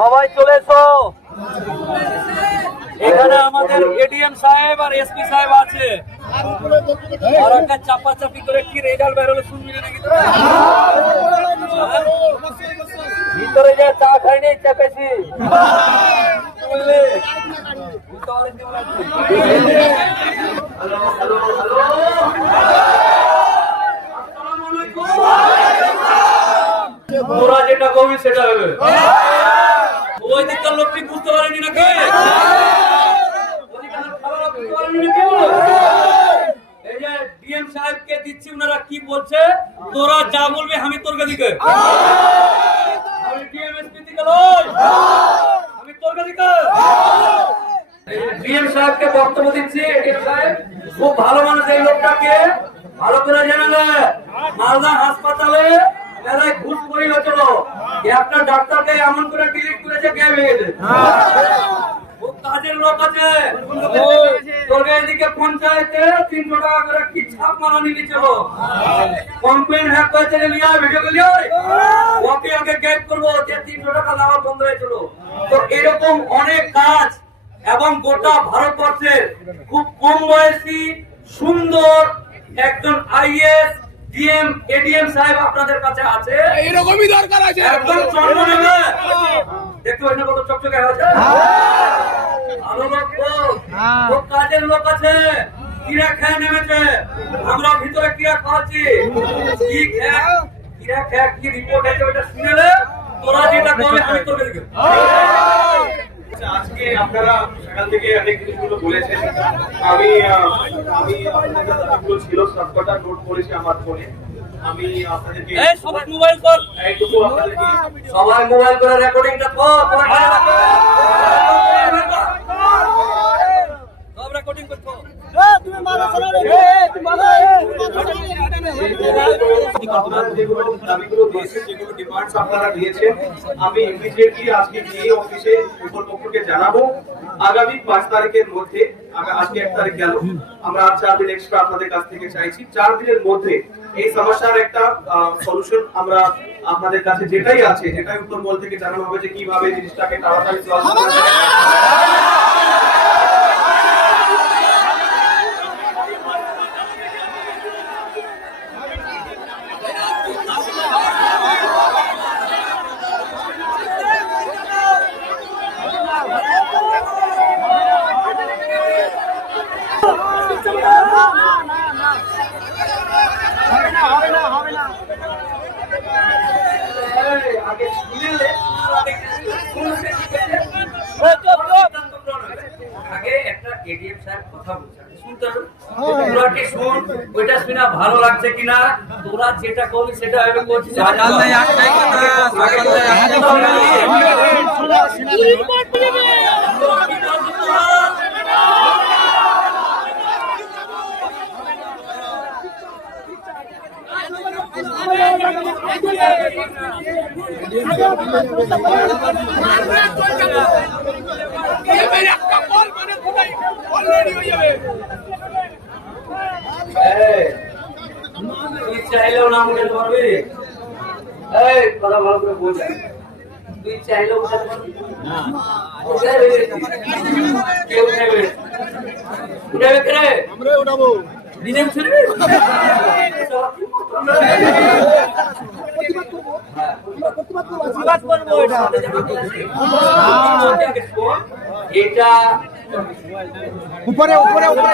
সবাই চলে এসো। এখানে আমাদের এডিএম সাহেব আর এসপি সাহেব আছে। আর একটা চাপাচাপি করে কি রেজাল্ট বের হলো শুনবি নাকি? ভিতরে যা চা খাইনি চেপেছি বুঝলি। তোরা যেটা করবি সেটা হবে। ওই দিককার লোকটি বুঝতে পারেনি নাকি? এই যে ডিএম সাহেবকে দিচ্ছি, ওনারা কি বলছে, তোরা যা বলবি আমি তোর দিকে, আমি ডিএম এসপি দিকে লই, আমি তোর দিকে। ডিএম সাহেবকে বক্তব্য দিচ্ছি। ডিএম সাহেব খুব ভালো মানুষ, এই লোকটাকে ভালো করে জানালে। মালদা হাসপাতালে ঘুষ করি হয়েছিল, একটা ডাক্তারকে এমন করে ডিলিট করেছে ক্যাবিনেট। খুব কাজের লোক আছে। তোকে এদিকে পঞ্চায়েতে 300 টাকা করে কি ছাপ মারানি দিয়েছিল। কমপ্লেন হ্যাক করেছে লিয়া ভিডিও লিয়া, ওকে আগে গেট করবো যে 300 টাকা নেওয়া বন্ধ হয়েছিল। তো এরকম অনেক কাজ, এবং গোটা ভারতবর্ষের খুব কম বয়সী সুন্দর একজন আইএস ডিএম এডিএম সাহেব আপনাদের কাছে আছে। এইরকমই দরকার আছে। একদম জন্ম নেবে দেখতে পাচ্ছেন কত চকচকে আছে। ভালো লোক, খুব কাজের লোক আছে। কিরা খেয়ে নেমেছে, আমরা ভিতরে কিরা খাওয়াচ্ছি, কি কিরা খেয়ে কি রিপোর্ট আছে ওটা শুনেলে তোরা যেটা করবে আমি তোকে দিকে। আজকে আপনারা সকাল থেকে অনেক কিছুগুলো বলেছেন। আমি আপনাদের ছিল সবকটা নোট করেছি আমার ফোনে। আমি আপনাদেরকে সবাই মোবাইল কর, এইটুকু আপনাদেরকে সবাই মোবাইল করে রেকর্ডিংটা কর, সব রেকর্ডিং করছো। দাবিগুলো দিয়েছেন, যেগুলো ডিমান্ডস আপনারা দিয়েছেন, আমি ইমিডিয়েটলি আজকে গিয়ে অফিসে উপরপক্ষকে জানাবো। আগামী 5 তারিখের মধ্যে, আজকে 1 তারিখ গেল, আমরা 4 দিন এক্সট্রা আপনাদের কাছ থেকে চাইছি। 4 দিনের মধ্যে এই সমস্যার একটা সলিউশন আমরা আপনাদের কাছে যেটাই আছে, যেটাই উপরমহল থেকে জানানো হবে যে কিভাবে জিনিসটাকে তাড়াতাড়ি সলভ করা যায়। ভালো লাগছে কিনা, তোরা যেটা করবি সেটা হবে করছিস। তুই চাইলেও না উঠে পারবি। এই কথা ভালো করে বোঝ, তুই চাইলেও উঠে পারবি না। কেউ উঠাবে, উঠাবে কে? আমরা উঠাবো। নিজে উঠবি। এটা উপরে উপরে উপরে